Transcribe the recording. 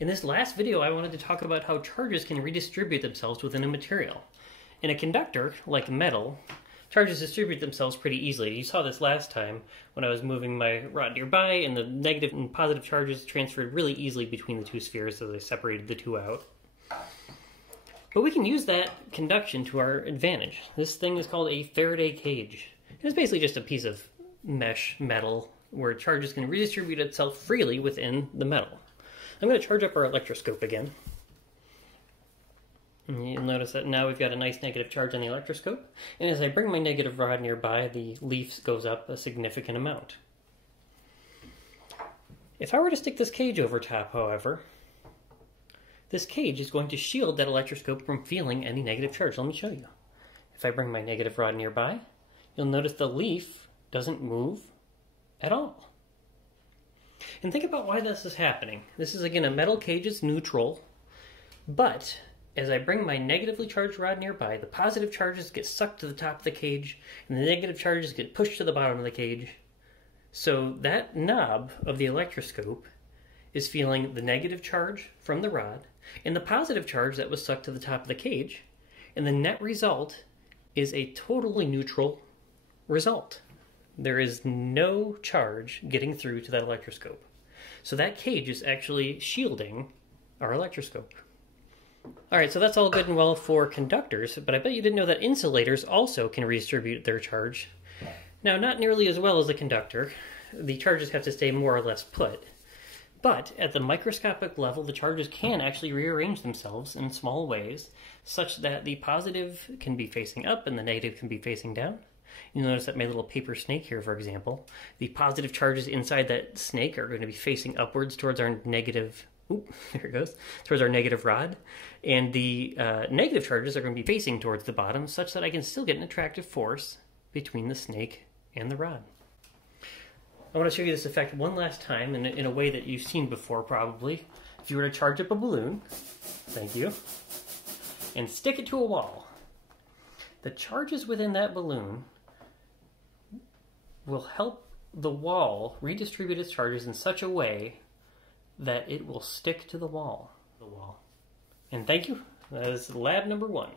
In this last video, I wanted to talk about how charges can redistribute themselves within a material. In a conductor, like metal, charges distribute themselves pretty easily. You saw this last time when I was moving my rod nearby, and the negative and positive charges transferred really easily between the two spheres as I separated the two out. But we can use that conduction to our advantage. This thing is called a Faraday cage. It's basically just a piece of mesh metal where charges can redistribute itself freely within the metal. I'm going to charge up our electroscope again. And you'll notice that now we've got a nice negative charge on the electroscope. And as I bring my negative rod nearby, the leaf goes up a significant amount. If I were to stick this cage over top, however, this cage is going to shield that electroscope from feeling any negative charge. Let me show you. If I bring my negative rod nearby, you'll notice the leaf doesn't move at all. And think about why this is happening. This is, again, a metal cage is neutral, but as I bring my negatively charged rod nearby, the positive charges get sucked to the top of the cage, and the negative charges get pushed to the bottom of the cage. So that knob of the electroscope is feeling the negative charge from the rod, and the positive charge that was sucked to the top of the cage, and the net result is a totally neutral result. There is no charge getting through to that electroscope. So that cage is actually shielding our electroscope. Alright, so that's all good and well for conductors, but I bet you didn't know that insulators also can redistribute their charge. Now, not nearly as well as a conductor. The charges have to stay more or less put. But at the microscopic level, the charges can actually rearrange themselves in small ways, such that the positive can be facing up and the negative can be facing down. You'll notice that my little paper snake here, for example, the positive charges inside that snake are going to be facing upwards towards our negative, there it goes, towards our negative rod. And the negative charges are going to be facing towards the bottom, such that I can still get an attractive force between the snake and the rod. I want to show you this effect one last time in a way that you've seen before, probably. If you were to charge up a balloon, thank you, and stick it to a wall, the charges within that balloon will help the wall redistribute its charges in such a way that it will stick to the wall. And thank you. That is lab number 1.